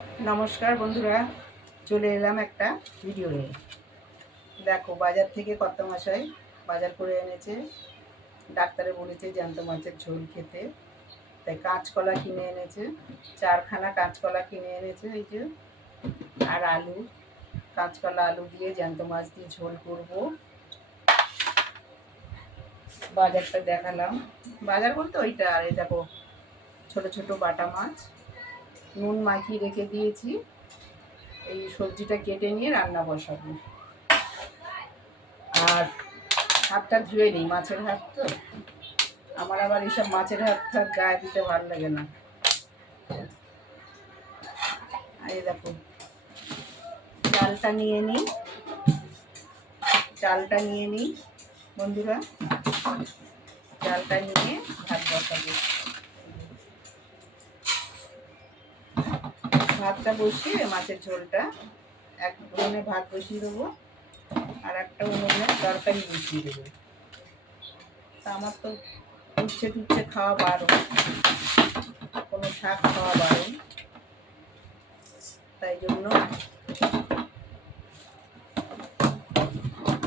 নমস্কার বন্ধুরা, চলে এলাম একটা ভিডিও নিয়ে। দেখো, বাজার থেকে কত মশাই বাজার করে এনেছে। ডাক্তারে বলেছে জ্যান্ত মাছের ঝোল খেতে। তাই কাঁচকলা কিনে এনেছে। চারখানা কাঁচকলা কিনে এনেছে, এই যে। আর আলু, কাঁচকলা আলু দিয়ে জ্যান্ত মাছ দিয়ে ঝোল করব। বাজারটা দেখালাম। বাজার বলতে ওইটা, আর এই দেখো, ছোট ছোট বাটা মাছ। নুন মাখিয়ে রেখে দিয়েছি। এই সবজিটা কেটে নিয়ে রান্না বসাবো। আর হাতটা ধুয়ে নিই, মাছের হাত তো। আমার আবার এইসব মাছের হাত হাত গায়ে দিতে ভালো লাগে না। এই দেখো, চালটা নিয়ে নিই। চালটা নিয়ে নিই, বন্ধুরা। চালটা নিয়ে ভাত বসাবো। ভাতটা বসিয়ে মাছের ঝোলটা এক উনুনে ভাত বসিয়ে দেবো আর একটা উনুনে তরকারি বসিয়ে দেবো। তা আমার তো উচ্ছে টুচ্ছে খাওয়া বারণ। কোনো শাক খাওয়া বারণ। তাই জন্য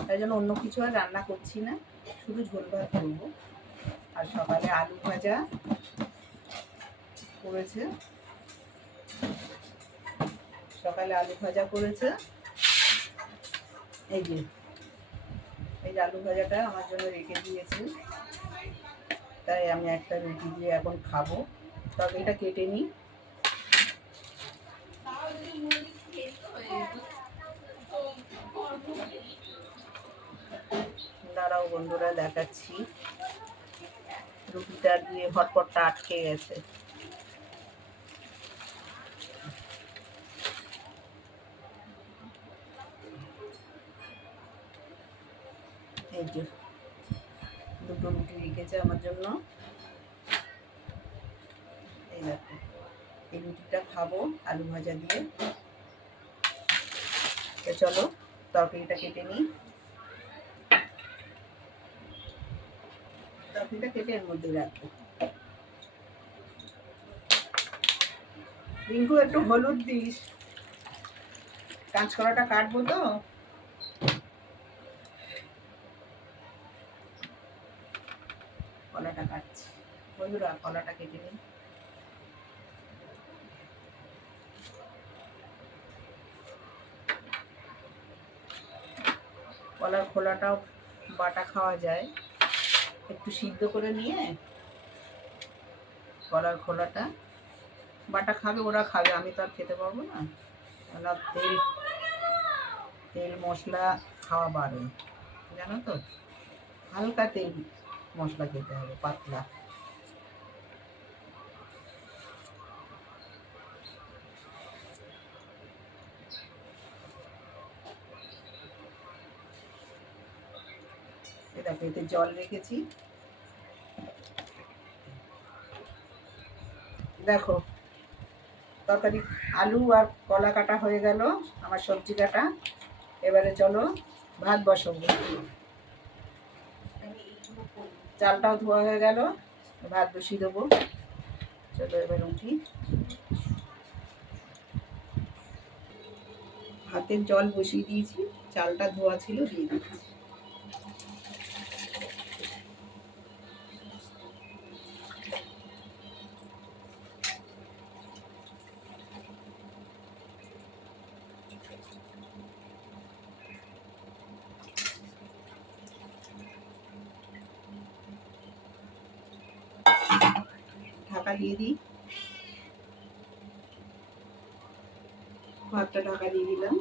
তাই জন্য অন্য কিছু আর রান্না করছি না। শুধু ঝোল ভাত করব। আর সকালে আলু ভাজা করেছে। সকালে আলু ভাজা করেছে। এই যে এই যে আলু ভাজাটা আমার জন্য রেখে দিয়েছে। তাই আমি একটা রুটি দিয়ে এখন খাব। তবে এটা কেটে নিই। দাঁড়াও বন্ধুরা, দেখাচ্ছি। রুটিটা দিয়ে হটপটটা আটকে গেছে। এই যে দুটো রুটি রেখেছে আমার জন্য। এই দেখো, এই রুটিটা খাব আলু ভাজা দিয়ে। তো চলো, তরকারিটা কেটে নিই। তরকারিটা কেটে এর মধ্যে রাখব। রিঙ্কু, একটু হলুদ দিস। কাঁচকলাটা কাটবো তো কলাটা কাটছি বন্ধুরা কলাটা কেটে নিই কলার খোলাটাও বাটা খাওয়া যায়। একটু সিদ্ধ করে নিয়ে কলার খোলাটা বাটা খাবে, ওরা খাবে, আমি তো আর খেতে পারব না। কেননা তেল তেল মশলা খাওয়া বারণ। জানো তো? হালকা তেল মশলা খেতে হবে, পাতলা। দেখো এতে জল রেখেছি। দেখো, তরকারি আলু আর কলা কাটা হয়ে গেল, আমার সবজি কাটা। এবারে চলো ভাত বসাবো। চালটাও ধোয়া হয়ে গেল, ভাত বসিয়ে দেবো। চলো এবার উঠি ভাতের জল বসিয়ে দিয়েছি, চালটা ধোয়া ছিল, দিয়ে দিচ্ছি ঢাকা দিয়ে দিই ভাতটা ঢাকা দিয়ে দিলাম।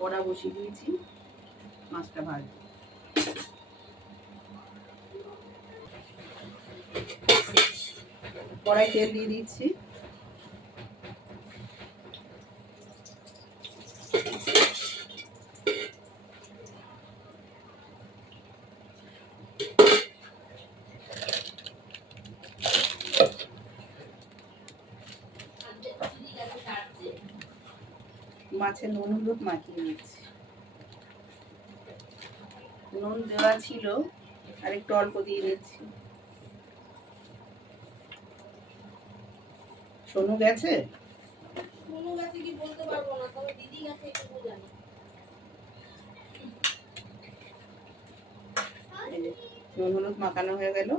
কড়া বসিয়ে দিয়েছি মাছটা ভাজ কড়াই তেল দিয়ে দিচ্ছি। মাছে নুন হলুদ মাখিয়ে নিচ্ছি নুন দেওয়া ছিল আর একটু অল্প দিয়ে দিচ্ছি। সোনু গেছে? কোনো গাছে কি বলতে পারব না তবে দিদি গাছে একটু জানি নুন হলুদ মাখানো হয়ে গেল।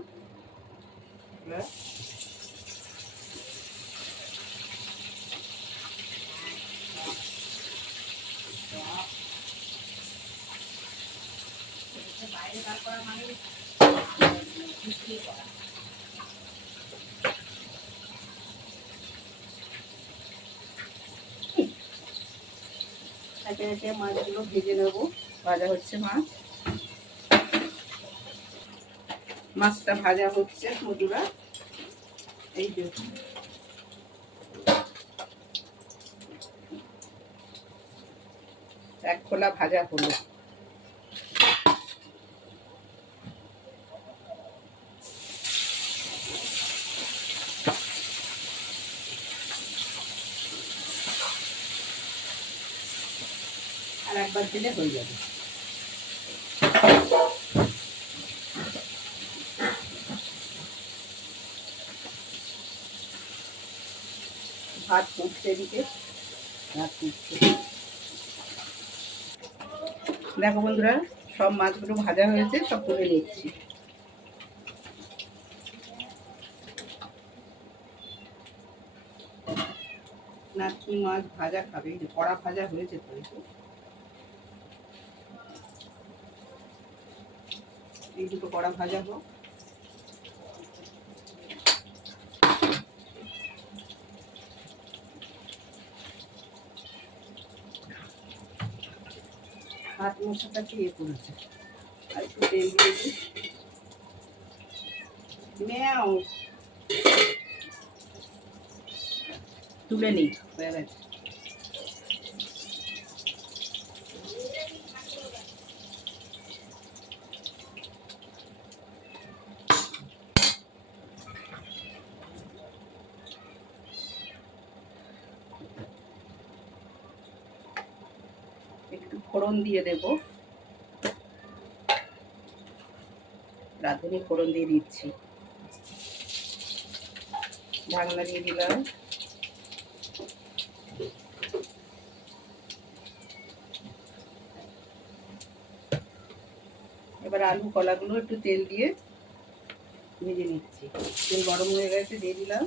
এবার একে একে মাছগুলো ভেজে নেব, ভাজা হচ্ছে মাছ। মাছটা ভাজা হচ্ছে মধুরা। এই যে। এক খোলা ভাজা হলো। দিলে হয়ে যাবে। ভাত ফুটছে এদিকে। ভাত ফুটছে। দেখো বন্ধুরা, সব মাছগুলো ভাজা হয়েছে, সব তুলে নিচ্ছি। নাতনি মাছ ভাজা খাবে কড়া ভাজা হয়েছে তো এই দুটো কড়া ভাজা হোক। হাত মশলাটাকে ইয়ে করেছে। আর একটু তেল দিয়ে দিই। ম্যাও। তুলে নিই। হয়ে গেছে। ফোড়ন দিয়ে দেব। রাঁধুনি ফোড়ন দিয়ে দিচ্ছি। ঢাকনা দিয়ে দিলাম। এবার আলু কলাগুলো একটু তেল দিয়ে ভেজে নিচ্ছি। তেল গরম হয়ে গেছে, দিয়ে দিলাম।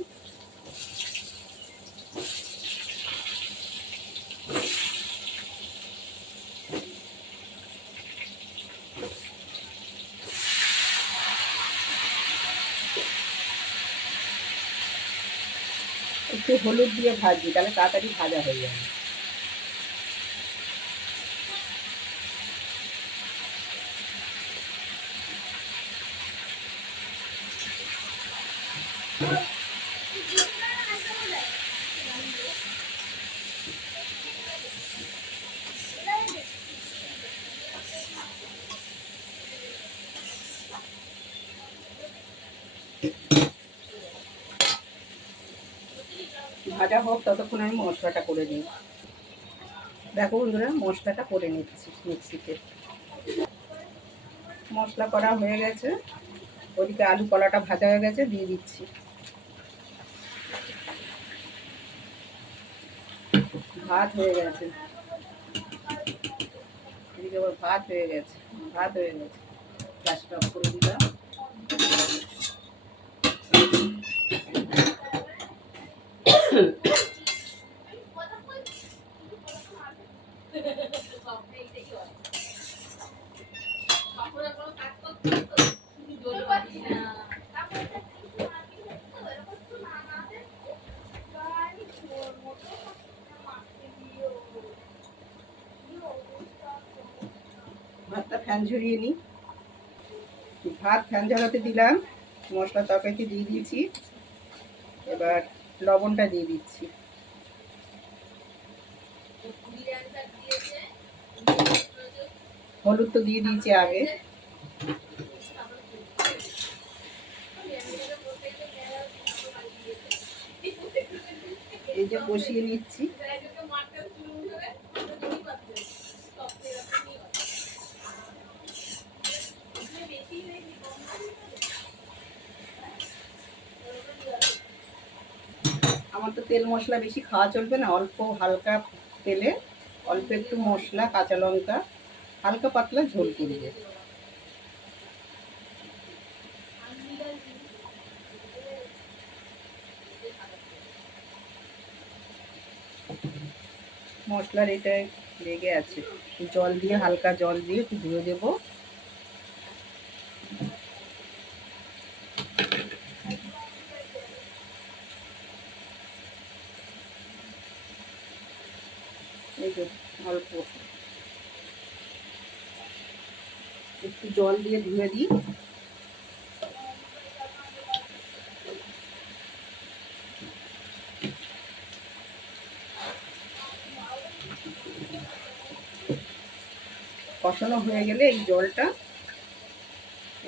হলুদ দিয়ে ভাজবি তাহলে তাড়াতাড়ি ভাজা হয়ে যাবে। ভাজা মশলাটা করে নিই। দেখো বন্ধুরা, মশলাটা করে নিচ্ছি মিক্সিতে। মশলা করা হয়ে গেছে। ওদিকে আলু কলাটা ভাজা হয়ে গেছে, দিয়ে দিচ্ছি। ভাত হয়ে গেছে। এদিকে আবার ভাত হয়ে গেছে, ভাত হয়ে গেছে। গ্যাসটা করে দিলাম। ফ্যান ঝরিয়ে নিই ভাত ফ্যান ঝরাতে দিলাম, মশলা তরকারিতে দিয়ে দিয়েছি। এবার লবণটা দিয়ে দিচ্ছি। হলুদ তো দিয়ে দিয়েছি আগে। এই যে কষিয়ে নিচ্ছি। আমার তো তেল মশলা বেশি খাওয়া চলবে না, অল্প হালকা তেলে, অল্প একটু মশলা, কাঁচা লঙ্কা, হালকা পাতলা ঝোল করবে মশলার এটা লেগে আছে। জল দিয়ে, হালকা জল দিয়ে একটু ধুয়ে দেবো। একটু জল দিয়ে ধুয়ে দিই। কষানো হয়ে গেলে এই জলটা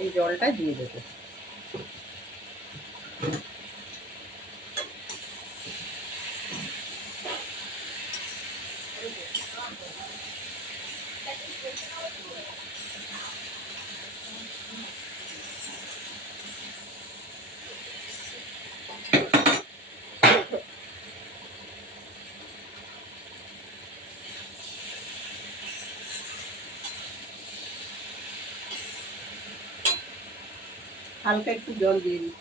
এই জলটা দিয়ে দেবো। হালকা একটু জল দিয়ে দিই।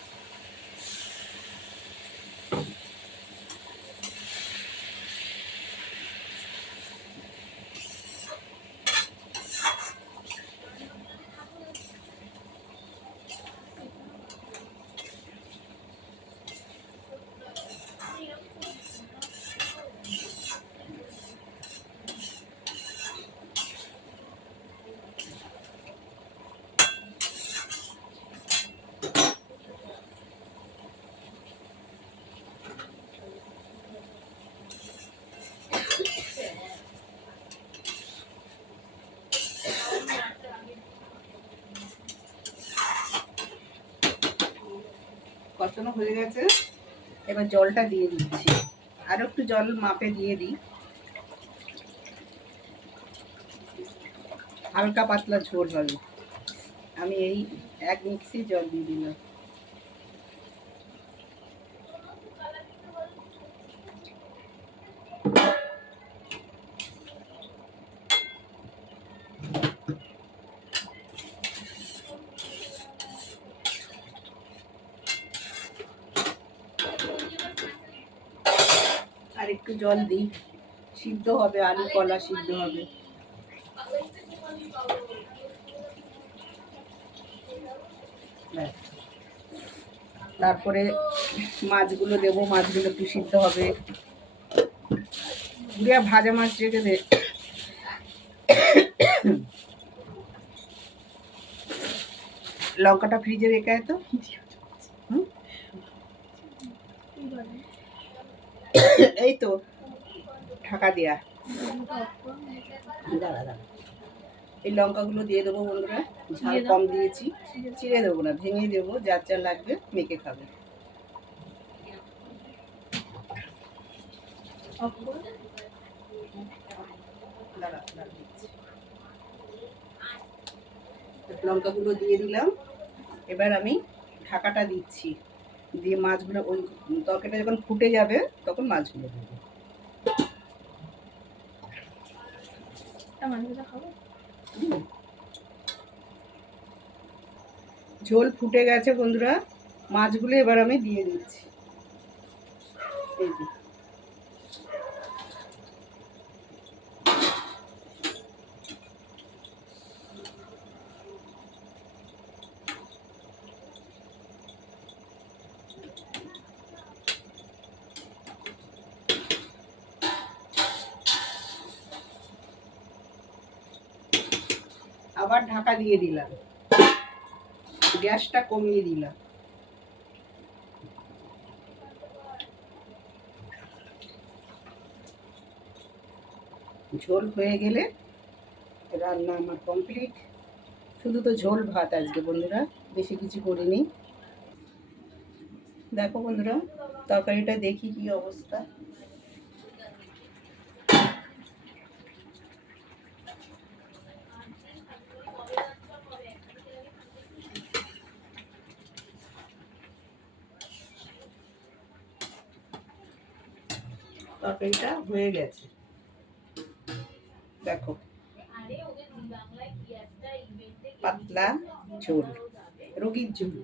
কষানো হয়ে গেছে। এবার জলটা দিয়ে দিচ্ছি। আরও একটু জল মাপে দিয়ে দিই। হালকা পাতলা ঝোল হবে। আমি এই এক মিক্সি জল দিয়ে দিলাম। একটু জল দিই। সিদ্ধ হবে, আলু, কলা সিদ্ধ হবে। তারপরে মাছগুলো দেবো, মাছগুলো একটু সিদ্ধ হবে। গুড়িয়া ভাজা মাছ রেখে দে। লঙ্কাটা ফ্রিজে রেখে তো। এই তো, ঢাকা দেয়া। দাঁড়া দাঁড়া। এই লঙ্কাগুলো দিয়ে দেবো বন্ধুরা, ঝাল কম দিয়েছি, চিড়ে দেবো না, ভেঙে দেবো, যার যা লাগবে মেখে খাবে। লঙ্কাগুলো দিয়ে দিলাম। এবার আমি ঢাকাটা দিচ্ছি। দিয়ে মাছগুলো ওই তরকারিটা যখন ফুটে যাবে, তখন মাছগুলো দেবো। ঝোল ফুটে গেছে বন্ধুরা, মাছগুলো এবার আমি দিয়ে দিচ্ছি এই যে। আবার ঢাকা দিয়ে দিলাম। গ্যাসটা কমিয়ে দিলাম। ঝোল হয়ে গেলে রান্না আমার কমপ্লিট শুধু তো ঝোল ভাত আজকে বন্ধুরা, বেশি কিছু করিনি। দেখো বন্ধুরা, তরকারিটা দেখি কি অবস্থা। তরকারিটা হয়ে গেছে। দেখো। পাতলা ঝোল রুগীর ঝোল।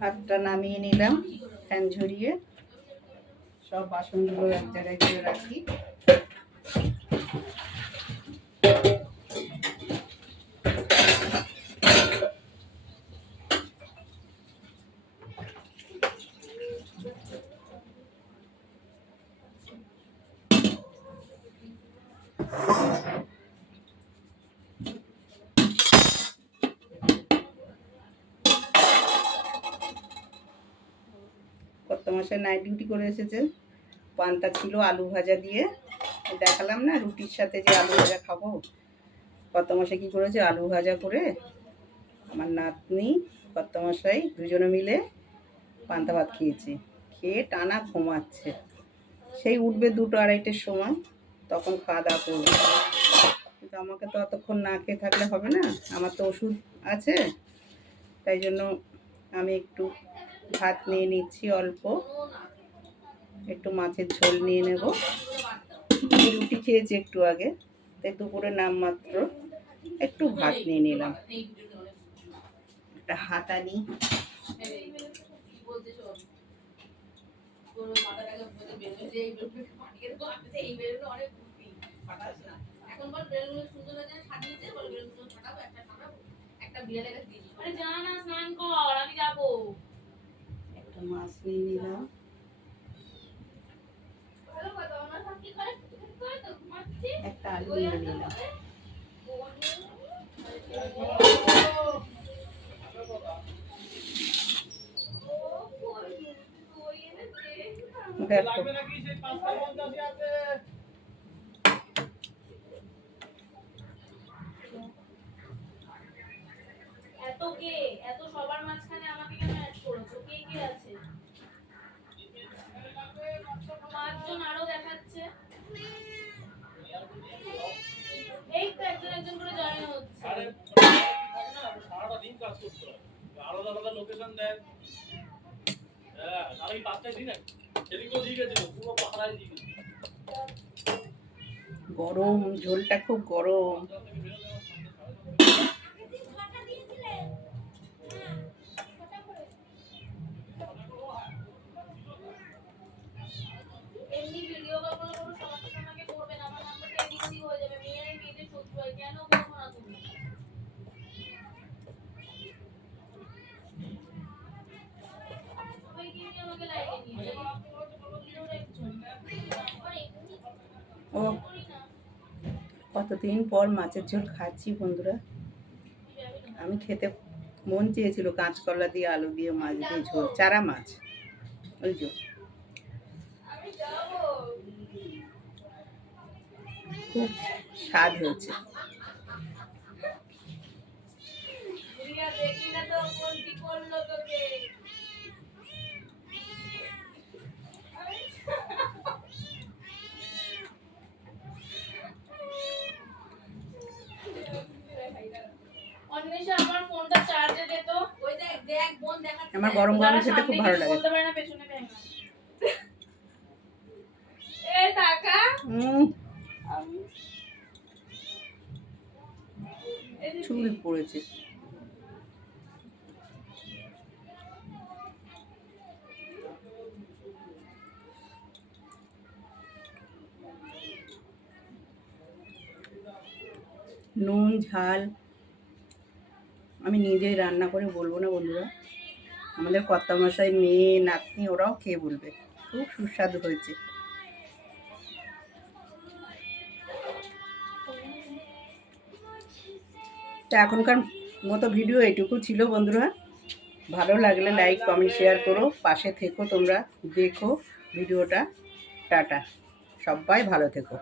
ভাতটা নামিয়ে নিলাম ফ্যান ঝরিয়ে। সব বাসনগুলো এক জায়গায় করে রাখি। মাসে নাইট ডিউটি করে এসেছে। পান্তা ছিল, আলু ভাজা দিয়ে। দেখালাম না রুটির সাথে যে আলু ভাজা খাব। কত মাসে কী করেছে? আলু ভাজা করে আমার নাতনি কত মশাই দুজনে মিলে পান্তা ভাত খেয়েছে। খেয়ে টানা ঘুমাচ্ছে। সেই উঠবে দুটো আড়াইটের সময়, তখন খাওয়া দাওয়া করবে। কিন্তু আমাকে তো অতক্ষণ না খেয়ে থাকলে হবে না। আমার তো ওষুধ আছে। তাই জন্য আমি একটু ভাত নিয়ে নিচ্ছি অল্প। একটু মাছের ঝোল নিয়ে নেব। রুটি খেয়েছি একটু আগে, তাই দুপুরে নাম মাত্র একটু ভাত নিয়ে নিলাম। একটা হাতা নিই কর, আমি যাব। একটা মাছ নিয়ে নিলাম। সব একটা আলু নিয়ে নিলাম। এত কে? এত সবার দেয় হ্যাঁ আমি পাঁচটায় না সেদিকেও দিয়ে গেছিল, পুরো পাহাড়ায় দিয়ে গরম, ঝোলটা খুব গরম। কতদিন পর মাছের ঝোল খাচ্ছি বন্ধুরা। আমি খেতে মন চেয়েছিল কাঁচকলা দিয়ে, আলু দিয়ে, মাছ দিয়ে ঝোল, চারা মাছ। ওই যাব খুব স্বাদ হয়েছে। করল তোকে অন্বেষা আমার ফোনটা চার্জে দে তো ওই দেখ দেখ বোন দেখাচ্ছে আমার গরম গরম খেতে খুব ভালো লাগে। চুল পড়েছে। নুন ঝাল। আমি নিজেই রান্না করে বলব না বন্ধুরা। আমাদের কর্তা মশাই মেয়ে, নাতনি, ওরাও খেয়ে বলবে। খুব সুস্বাদু হয়েছে। তা এখনকার মতো ভিডিও এটুকু ছিল বন্ধুরা। ভালো লাগলে লাইক, কমেন্ট, শেয়ার করো। পাশে থেকো তোমরা। দেখো ভিডিওটা। টাটা। সবাই ভালো থেকো।